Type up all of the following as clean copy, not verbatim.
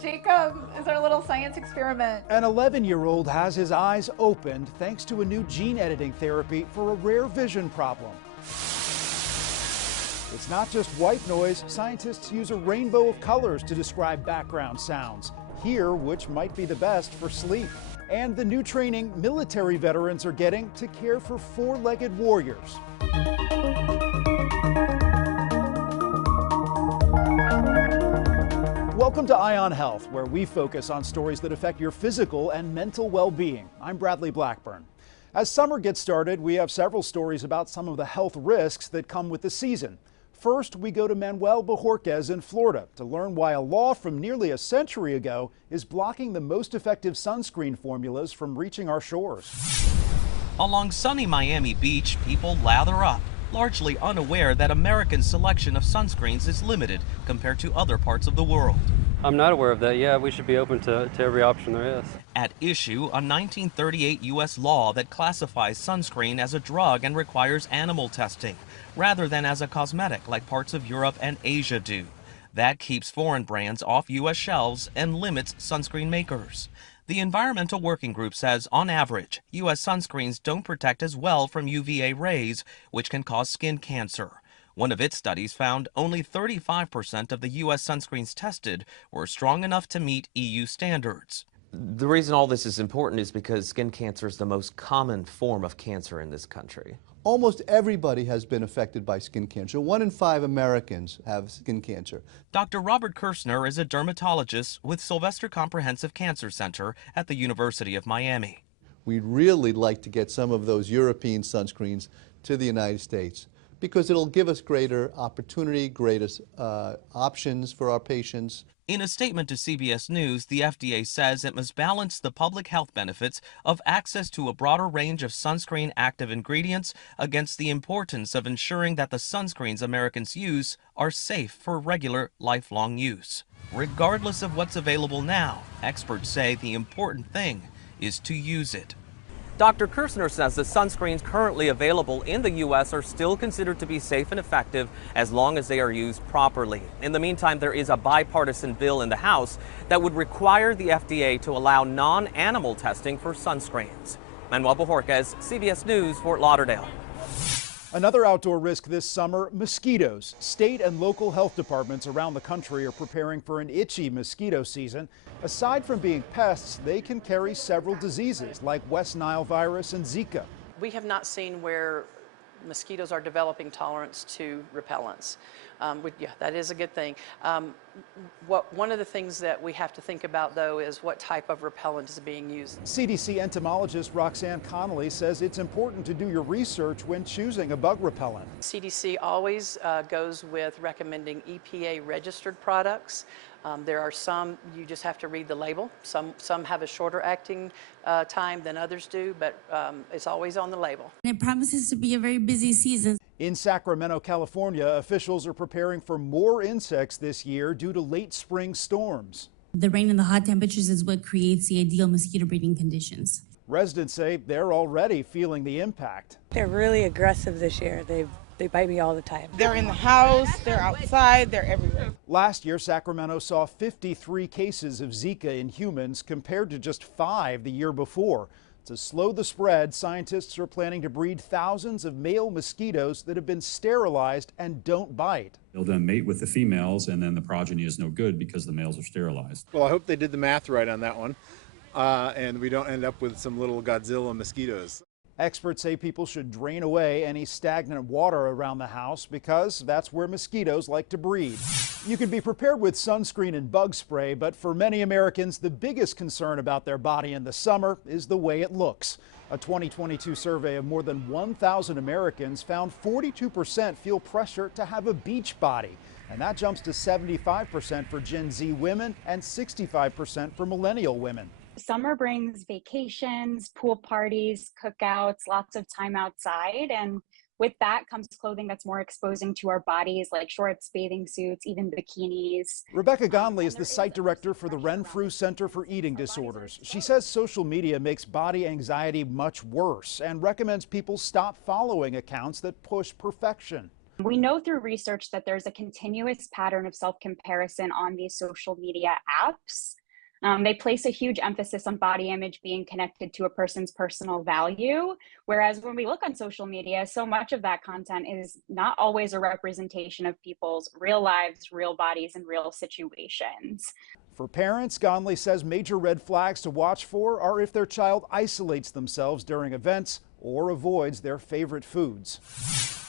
Jacob is our little science experiment. An 11-year-old has his eyes opened thanks to a new gene editing therapy for a rare vision problem. It's not just white noise. Scientists use a rainbow of colors to describe background sounds. Hear which might be the best for sleep. And the new training military veterans are getting to care for four-legged warriors. Welcome to Ion Health, where we focus on stories that affect your physical and mental well-being. I'm Bradley Blackburn. As summer gets started, we have several stories about some of the health risks that come with the season. First, we go to Manuel Bojorquez in Florida to learn why a law from nearly a century ago is blocking the most effective sunscreen formulas from reaching our shores. Along sunny Miami Beach, people lather up, largely unaware that Americans' selection of sunscreens is limited compared to other parts of the world. I'm not aware of that. Yeah, we should be open to every option there is. At issue, a 1938 U.S. law that classifies sunscreen as a drug and requires animal testing, rather than as a cosmetic like parts of Europe and Asia do. That keeps foreign brands off U.S. shelves and limits sunscreen makers. The Environmental Working Group says, on average, U.S. sunscreens don't protect as well from UVA rays, which can cause skin cancer. One of its studies found only 35% of the U.S. sunscreens tested were strong enough to meet EU standards. The reason all this is important is because skin cancer is the most common form of cancer in this country. Almost everybody has been affected by skin cancer. 1 in 5 Americans have skin cancer. Dr. Robert Kirshner is a dermatologist with Sylvester Comprehensive Cancer Center at the University of Miami. We'd really like to get some of those European sunscreens to the United States because it'll give us greater opportunity, greater options for our patients. In a statement to CBS News, the FDA says it must balance the public health benefits of access to a broader range of sunscreen active ingredients against the importance of ensuring that the sunscreens Americans use are safe for regular, lifelong use. Regardless of what's available now, experts say the important thing is to use it. Dr. Kirshner says the sunscreens currently available in the U.S. are still considered to be safe and effective as long as they are used properly. In the meantime, there is a bipartisan bill in the House that would require the FDA to allow non-animal testing for sunscreens. Manuel Bojorquez, CBS News, Fort Lauderdale. Another outdoor risk this summer, mosquitoes. State and local health departments around the country are preparing for an itchy mosquito season. Aside from being pests, they can carry several diseases like West Nile virus and Zika. We have not seen where mosquitoes are developing tolerance to repellents. Yeah, that is a good thing. One of the things that we have to think about, though, is what type of repellent is being used. CDC entomologist Roxanne Connolly says it's important to do your research when choosing a bug repellent. CDC always goes with recommending EPA-registered products. There are some you just have to read the label. Some have a shorter acting time than others do, but it's always on the label. It promises to be a very busy season. In Sacramento, California, officials are preparing for more insects this year due to late spring storms. The rain and the hot temperatures is what creates the ideal mosquito breeding conditions. Residents say they're already feeling the impact. They're really aggressive this year. They bite me all the time. They're in the house, they're outside, they're everywhere. Last year, Sacramento saw 53 cases of Zika in humans compared to just 5 the year before. To slow the spread, scientists are planning to breed thousands of male mosquitoes that have been sterilized and don't bite. They'll then mate with the females, and then the progeny is no good because the males are sterilized. Well, I hope they did the math right on that one, and we don't end up with some little Godzilla mosquitoes. Experts say people should drain away any stagnant water around the house because that's where mosquitoes like to breed. You can be prepared with sunscreen and bug spray, but for many Americans, the biggest concern about their body in the summer is the way it looks. A 2022 survey of more than 1,000 Americans found 42% feel pressure to have a beach body, and that jumps to 75% for Gen Z women and 65% for millennial women. Summer brings vacations, pool parties, cookouts, lots of time outside, and with that comes clothing that's more exposing to our bodies, like shorts, bathing suits, even bikinis. Rebecca Gonley is the site director for the Renfrew Center for Eating Disorders. She says social media makes body anxiety much worse and recommends people stop following accounts that push perfection. We know through research that there's a continuous pattern of self-comparison on these social media apps. They place a huge emphasis on body image being connected to a person's personal value, whereas when we look on social media, so much of that content is not always a representation of people's real lives, real bodies, and real situations. For parents, Gonley says major red flags to watch for are if their child isolates themselves during events or avoids their favorite foods.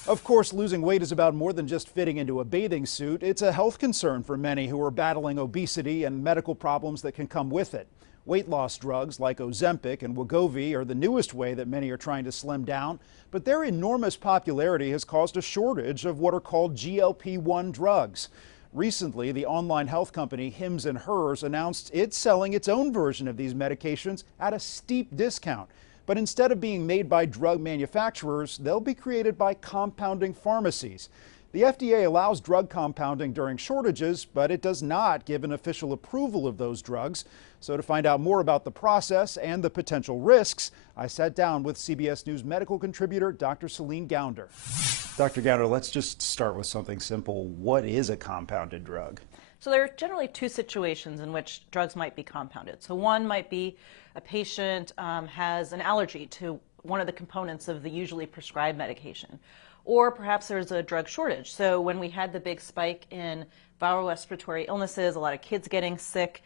Of course, losing weight is about more than just fitting into a bathing suit. It's a health concern for many who are battling obesity and medical problems that can come with it. Weight loss drugs like Ozempic and Wegovy are the newest way that many are trying to slim down, but their enormous popularity has caused a shortage of what are called GLP-1 drugs. Recently, the online health company Hims & Hers announced it's selling its own version of these medications at a steep discount. But instead of being made by drug manufacturers, they'll be created by compounding pharmacies. The FDA allows drug compounding during shortages, but it does not give an official approval of those drugs. So to find out more about the process and the potential risks, I sat down with CBS News medical contributor Dr. Celine Gounder. Dr. Gounder, let's just start with something simple. What is a compounded drug? So there are generally two situations in which drugs might be compounded. So one might be a patient has an allergy to one of the components of the usually prescribed medication. Or perhaps there's a drug shortage. So when we had the big spike in viral respiratory illnesses, a lot of kids getting sick,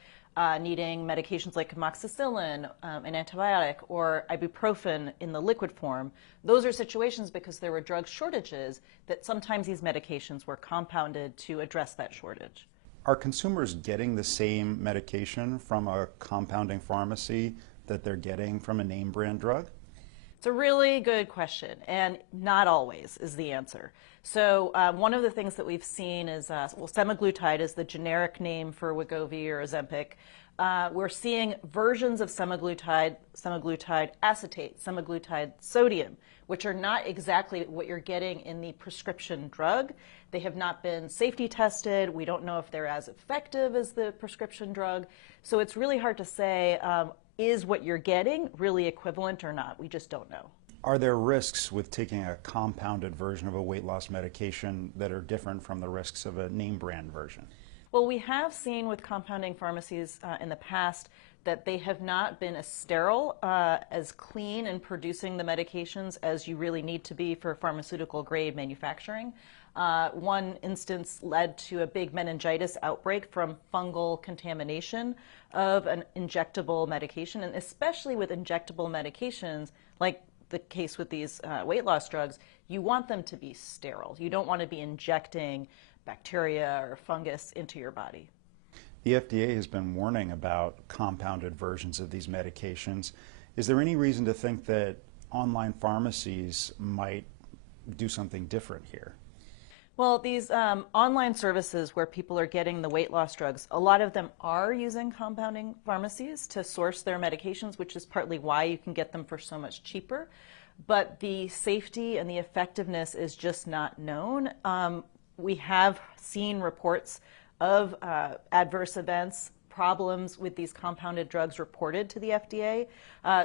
needing medications like amoxicillin, an antibiotic, or ibuprofen in the liquid form, those are situations because there were drug shortages that sometimes these medications were compounded to address that shortage. Are consumers getting the same medication from a compounding pharmacy that they're getting from a name brand drug? It's a really good question, and not always is the answer. So one of the things that we've seen is, well, semaglutide is the generic name for Wegovy or Ozempic. We're seeing versions of semaglutide, semaglutide acetate, semaglutide sodium, which are not exactly what you're getting in the prescription drug. They have not been safety tested. We don't know if they're as effective as the prescription drug. So it's really hard to say, is what you're getting really equivalent or not? We just don't know. Are there risks with taking a compounded version of a weight loss medication that are different from the risks of a name brand version? Well, we have seen with compounding pharmacies in the past that they have not been as sterile, as clean in producing the medications as you really need to be for pharmaceutical grade manufacturing. One instance led to a big meningitis outbreak from fungal contamination of an injectable medication, and especially with injectable medications, like the case with these weight loss drugs, you want them to be sterile. You don't want to be injecting bacteria or fungus into your body. The FDA has been warning about compounded versions of these medications. Is there any reason to think that online pharmacies might do something different here? Well, these online services where people are getting the weight loss drugs, a lot of them are using compounding pharmacies to source their medications, which is partly why you can get them for so much cheaper. But the safety and the effectiveness is just not known. We have seen reports of adverse events, problems with these compounded drugs reported to the FDA.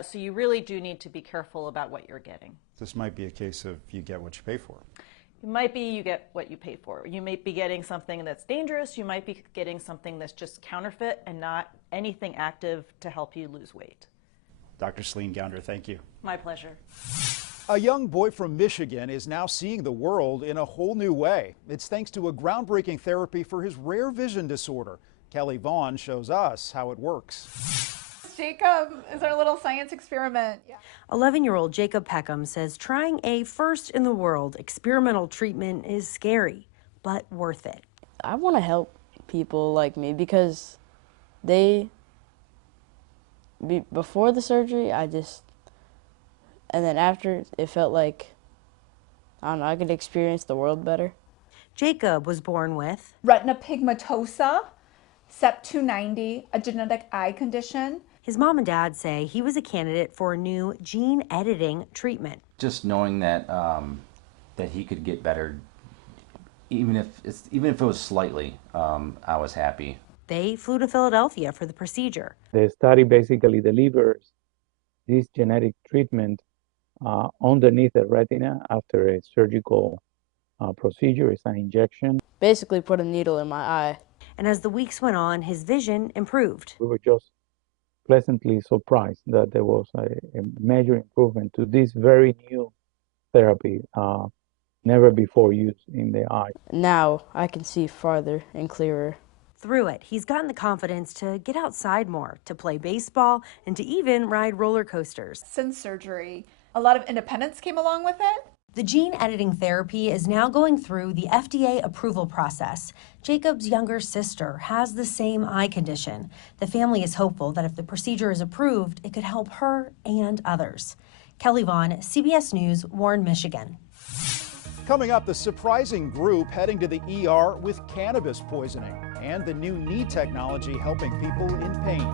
So you really do need to be careful about what you're getting. This might be a case of you get what you pay for. It might be you get what you pay for. You may be getting something that's dangerous. You might be getting something that's just counterfeit and not anything active to help you lose weight. Dr. Celine Gounder, thank you. My pleasure. A young boy from Michigan is now seeing the world in a whole new way. It's thanks to a groundbreaking therapy for his rare vision disorder. Kelly Vaughn shows us how it works. Jacob is our little science experiment. 11-year-old Jacob Peckham says trying a first-in-the-world experimental treatment is scary, but worth it. I want to help people like me because before the surgery, and then after, it felt like, I don't know, I could experience the world better. Jacob was born with retina pigmentosa, CEP290, a genetic eye condition. His mom and dad say he was a candidate for a new gene editing treatment. Just knowing that that he could get better, even if it was slightly, I was happy. They flew to Philadelphia for the procedure. The study basically delivers this genetic treatment underneath the retina after a surgical procedure. It's an injection. Basically put a needle in my eye. And as the weeks went on, his vision improved. We were just pleasantly surprised that there was a major improvement to this very new therapy, never before used in the eye. Now I can see farther and clearer. Through it, he's gotten the confidence to get outside more, to play baseball, and to even ride roller coasters. Since surgery, a lot of independence came along with it. The gene editing therapy is now going through the FDA approval process. Jacob's younger sister has the same eye condition. The family is hopeful that if the procedure is approved, it could help her and others. Kelly Vaughn, CBS News, Warren, Michigan. Coming up, the surprising group heading to the ER with cannabis poisoning and the new knee technology helping people in pain.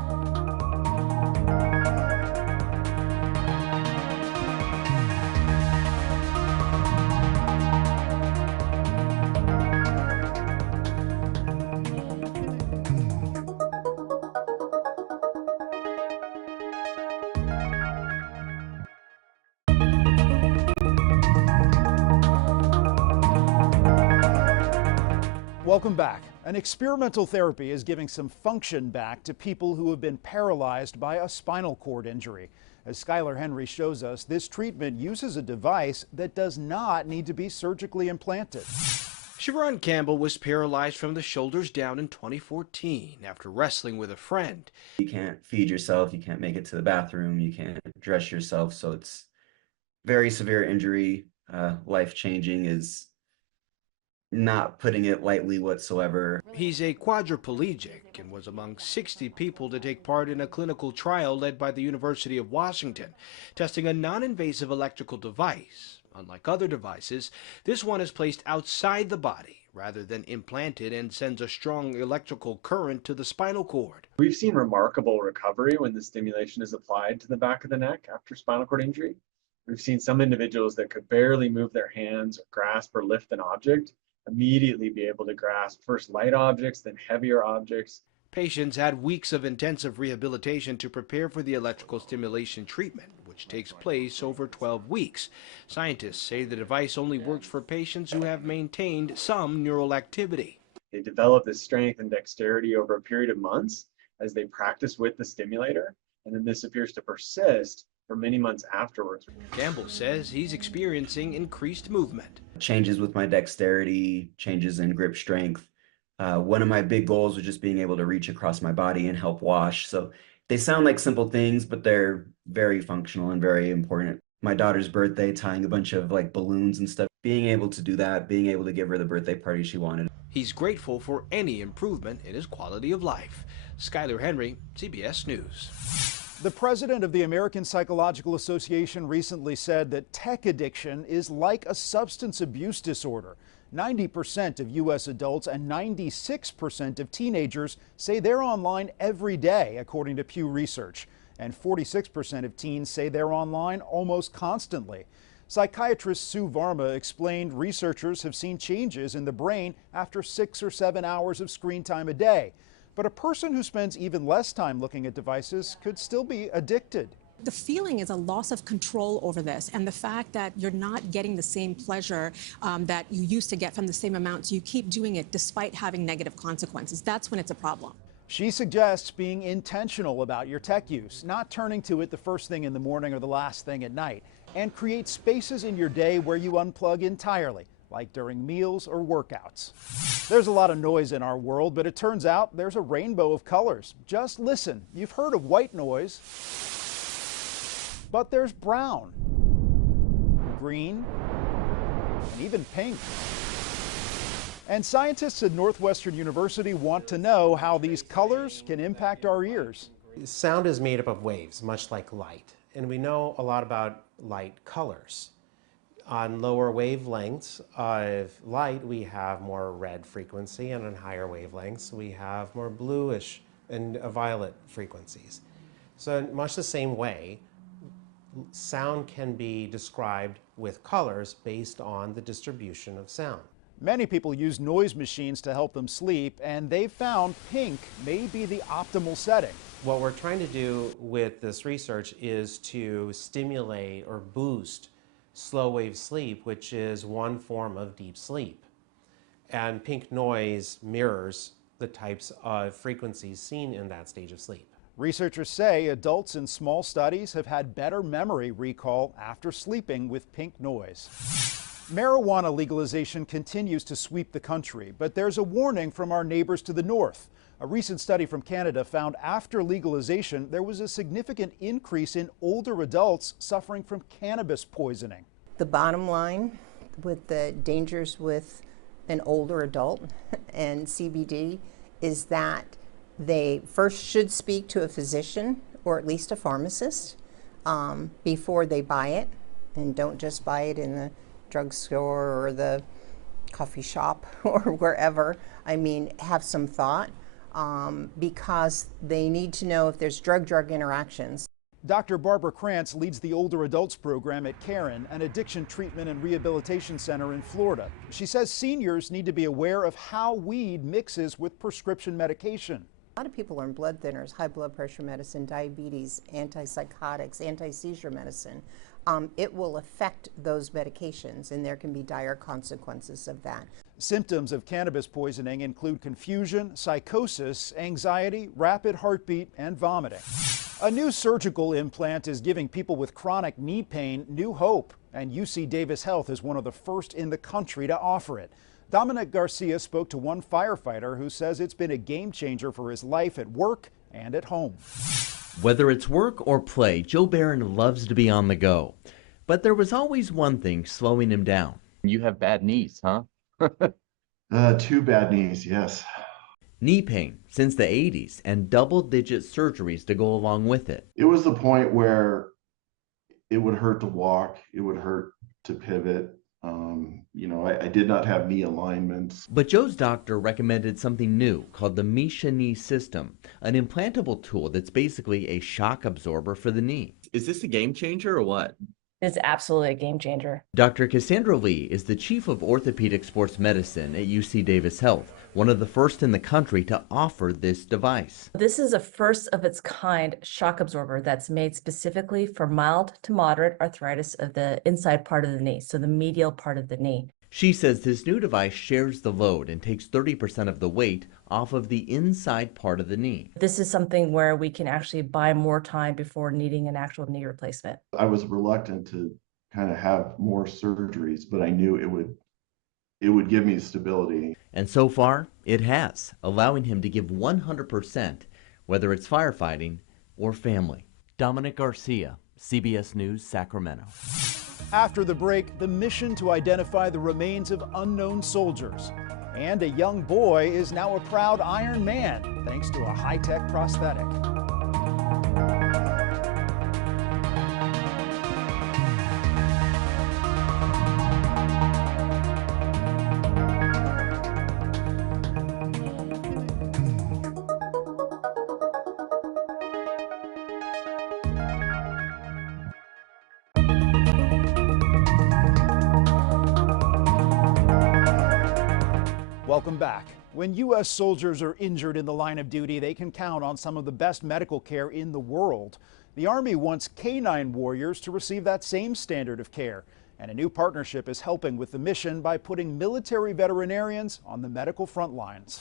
Welcome back. An experimental therapy is giving some function back to people who have been paralyzed by a spinal cord injury. As Skylar Henry shows us, this treatment uses a device that does not need to be surgically implanted. Siobhan Campbell was paralyzed from the shoulders down in 2014 after wrestling with a friend. You can't feed yourself, you can't make it to the bathroom, you can't dress yourself, so it's very severe injury, life-changing, is not putting it lightly whatsoever. He's a quadriplegic and was among 60 people to take part in a clinical trial led by the University of Washington, testing a non-invasive electrical device. Unlike other devices, this one is placed outside the body rather than implanted and sends a strong electrical current to the spinal cord. We've seen remarkable recovery when the stimulation is applied to the back of the neck after spinal cord injury. We've seen some individuals that could barely move their hands or grasp or lift an object immediately be able to grasp first light objects, then heavier objects. Patients had weeks of intensive rehabilitation to prepare for the electrical stimulation treatment, which takes place over 12 weeks. Scientists say the device only works for patients who have maintained some neural activity. They develop this strength and dexterity over a period of months as they practice with the stimulator, and then this appears to persist for many months afterwards. Campbell says he's experiencing increased movement. Changes with my dexterity, changes in grip strength. One of my big goals was just being able to reach across my body and help wash. So they sound like simple things, but they're very functional and very important. My daughter's birthday, tying a bunch of like balloons and stuff, being able to do that, being able to give her the birthday party she wanted. He's grateful for any improvement in his quality of life. Skylar Henry, CBS News. The president of the American Psychological Association recently said that tech addiction is like a substance abuse disorder. 90% of U.S. adults and 96% of teenagers say they're online every day, according to Pew Research. And 46% of teens say they're online almost constantly. Psychiatrist Sue Varma explained researchers have seen changes in the brain after 6 or 7 hours of screen time a day. But a person who spends even less time looking at devices could still be addicted. The feeling is a loss of control over this, and the fact that you're not getting the same pleasure that you used to get from the same amount, so you keep doing it despite having negative consequences. That's when it's a problem. She suggests being intentional about your tech use, not turning to it the first thing in the morning or the last thing at night, and create spaces in your day where you unplug entirely, like during meals or workouts. There's a lot of noise in our world, but it turns out there's a rainbow of colors. Just listen. You've heard of white noise, but there's brown, green, and even pink. And scientists at Northwestern University want to know how these colors can impact our ears. Sound is made up of waves, much like light, and we know a lot about light colors. On lower wavelengths of light, we have more red frequency, and on higher wavelengths, we have more bluish and violet frequencies. So in much the same way, sound can be described with colors based on the distribution of sound. Many people use noise machines to help them sleep, and they've found pink may be the optimal setting. What we're trying to do with this research is to stimulate or boost slow wave sleep, which is one form of deep sleep. And pink noise mirrors the types of frequencies seen in that stage of sleep. Researchers say adults in small studies have had better memory recall after sleeping with pink noise. Marijuana legalization continues to sweep the country, but there's a warning from our neighbors to the north. A recent study from Canada found after legalization, there was a significant increase in older adults suffering from cannabis poisoning. The bottom line with the dangers with an older adult and CBD is that they first should speak to a physician or at least a pharmacist before they buy it, and don't just buy it in the drugstore or the coffee shop or wherever. I mean, have some thought because they need to know if there's drug-drug interactions. Dr. Barbara Krantz leads the older adults program at Caron, an addiction treatment and rehabilitation center in Florida. She says seniors need to be aware of how weed mixes with prescription medication. A lot of people are on blood thinners, high blood pressure medicine, diabetes, antipsychotics, anti-seizure medicine. It will affect those medications, and there can be dire consequences of that. Symptoms of cannabis poisoning include confusion, psychosis, anxiety, rapid heartbeat, and vomiting. A new surgical implant is giving people with chronic knee pain new hope, and UC Davis Health is one of the first in the country to offer it. Dominic Garcia spoke to one firefighter who says it's been a game changer for his life at work and at home. Whether it's work or play, Joe Barron loves to be on the go. But there was always one thing slowing him down. You have bad knees, huh? 2 bad knees, yes. Knee pain since the 80s and double-digit surgeries to go along with it. It was the point where it would hurt to walk, it would hurt to pivot. I did not have knee alignments. But Joe's doctor recommended something new called the Misha Knee System, an implantable tool that's basically a shock absorber for the knee. Is this a game changer or what? It's absolutely a game changer. Dr. Cassandra Lee is the chief of orthopedic sports medicine at UC Davis Health, one of the first in the country to offer this device. This is a first of its kind shock absorber that's made specifically for mild to moderate arthritis of the inside part of the knee, so the medial part of the knee. She says this new device shares the load and takes 30% of the weight off of the inside part of the knee. This is something where we can actually buy more time before needing an actual knee replacement. I was reluctant to kind of have more surgeries, but I knew it would give me stability. And so far, it has, allowing him to give 100%, whether it's firefighting or family. Dominic Garcia, CBS News, Sacramento. After the break, the mission to identify the remains of unknown soldiers. And a young boy is now a proud Iron Man, thanks to a high-tech prosthetic. Welcome back. When U.S. soldiers are injured in the line of duty, they can count on some of the best medical care in the world. The Army wants K-9 warriors to receive that same standard of care, and a new partnership is helping with the mission by putting military veterinarians on the medical front lines.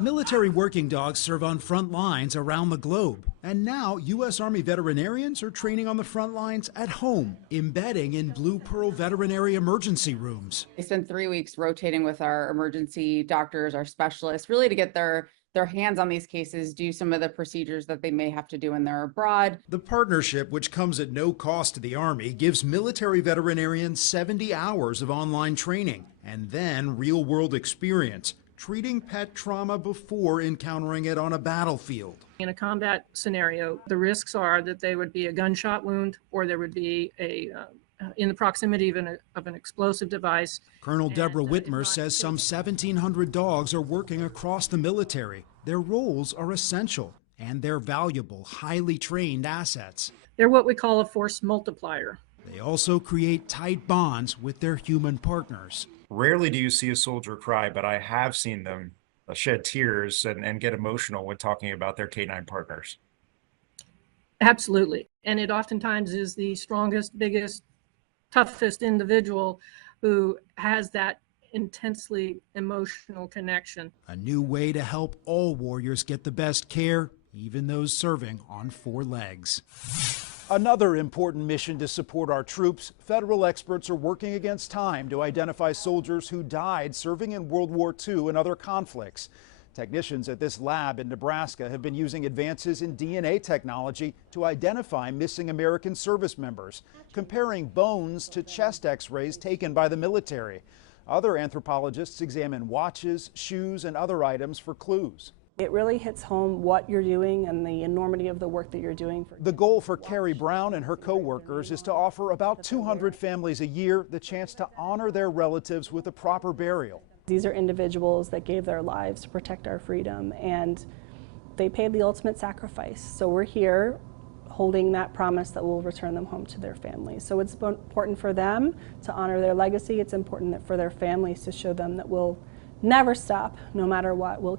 Military working dogs serve on front lines around the globe. And now, U.S. Army veterinarians are training on the front lines at home, embedding in Blue Pearl veterinary emergency rooms. They spend 3 weeks rotating with our emergency doctors, our specialists, really to get their hands on these cases, do some of the procedures that they may have to do when they're abroad. The partnership, which comes at no cost to the Army, gives military veterinarians 70 hours of online training and then real-world experience treating pet trauma before encountering it on a battlefield. In a combat scenario, the risks are that there would be a gunshot wound or there would be in the proximity of an explosive device. Colonel Deborah Whitmer says some 1,700 dogs are working across the military. Their roles are essential, and they're valuable, highly trained assets. They're what we call a force multiplier. They also create tight bonds with their human partners. Rarely do you see a soldier cry, but I have seen them shed tears and get emotional when talking about their K-9 partners. Absolutely. And it oftentimes is the strongest, biggest, toughest individual who has that intensely emotional connection. A new way to help all warriors get the best care, even those serving on 4 legs. Another important mission to support our troops, federal experts are working against time to identify soldiers who died serving in World War II and other conflicts. Technicians at this lab in Nebraska have been using advances in DNA technology to identify missing American service members, comparing bones to chest x-rays taken by the military. Other anthropologists examine watches, shoes, and other items for clues. It really hits home what you're doing and the enormity of the work that you're doing. The goal for Carrie Brown and her co-workers is to offer about 200 families a year the chance to honor their relatives with a proper burial. These are individuals that gave their lives to protect our freedom, and they paid the ultimate sacrifice. So we're here holding that promise that we'll return them home to their families. So it's important for them to honor their legacy. It's important for their families to show them that we'll never stop, no matter what. We'll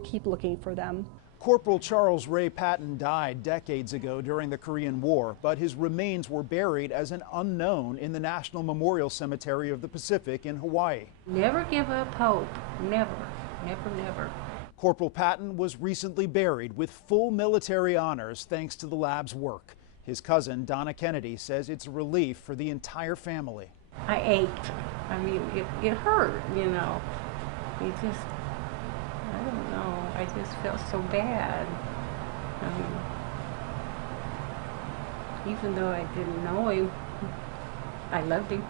keep looking for them. Corporal Charles Ray Patton died decades ago during the Korean War, but his remains were buried as an unknown in the National Memorial Cemetery of the Pacific in Hawaii. Never give up hope. Never, never, never. Corporal Patton was recently buried with full military honors thanks to the lab's work. His cousin, Donna Kennedy, says it's a relief for the entire family. I ached. I mean, it hurt, you know. It just, I don't know. I just felt so bad. Even though I didn't know him, I loved him.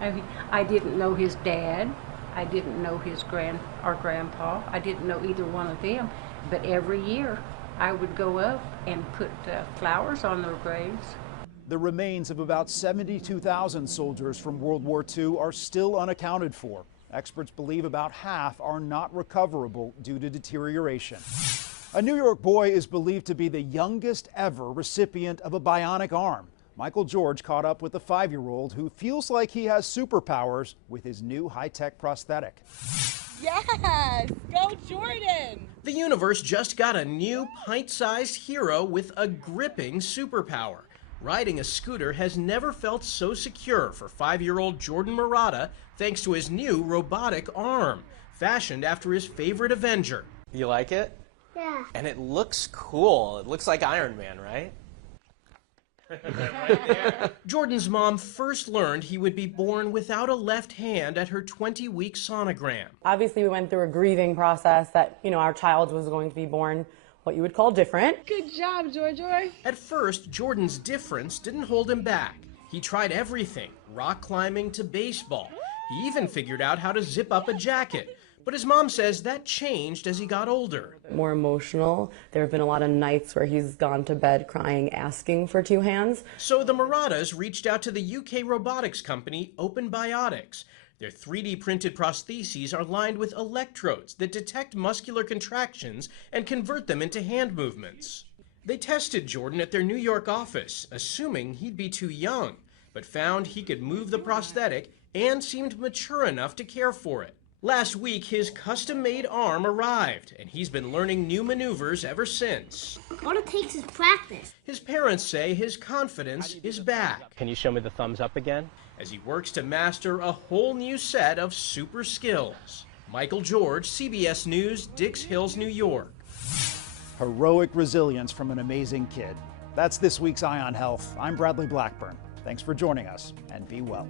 I mean, I didn't know his dad. I didn't know his grandpa. I didn't know either one of them. But every year, I would go up and put flowers on their graves. The remains of about 72,000 soldiers from World War II are still unaccounted for. Experts believe about half are not recoverable due to deterioration. A New York boy is believed to be the youngest ever recipient of a bionic arm. Michael George caught up with the 5-year-old who feels like he has superpowers with his new high-tech prosthetic. Yes! Go Jordan! The universe just got a new pint-sized hero with a gripping superpower. Riding a scooter has never felt so secure for 5-year-old Jordan Murata thanks to his new robotic arm, fashioned after his favorite Avenger. You like it? Yeah. And it looks cool. It looks like Iron Man, right? Jordan's mom first learned he would be born without a left hand at her 20-week sonogram. Obviously, we went through a grieving process that, our child was going to be born what you would call different. Good job, Joy. At first, Jordan's difference didn't hold him back. He tried everything, rock climbing to baseball. He even figured out how to zip up a jacket. But his mom says that changed as he got older. More emotional. There have been a lot of nights where he's gone to bed crying, asking for 2 hands. So the Muratas reached out to the UK robotics company Open Biotics. Their 3D printed prostheses are lined with electrodes that detect muscular contractions and convert them into hand movements. They tested Jordan at their New York office, assuming he'd be too young, but found he could move the prosthetic and seemed mature enough to care for it. Last week, his custom-made arm arrived, and he's been learning new maneuvers ever since. All it takes is practice. His parents say his confidence is back. Can you show me the thumbs up again? As he works to master a whole new set of super skills. Michael George, CBS News, Dix Hills, New York. Heroic resilience from an amazing kid. That's this week's Eye on Health. I'm Bradley Blackburn. Thanks for joining us, and be well.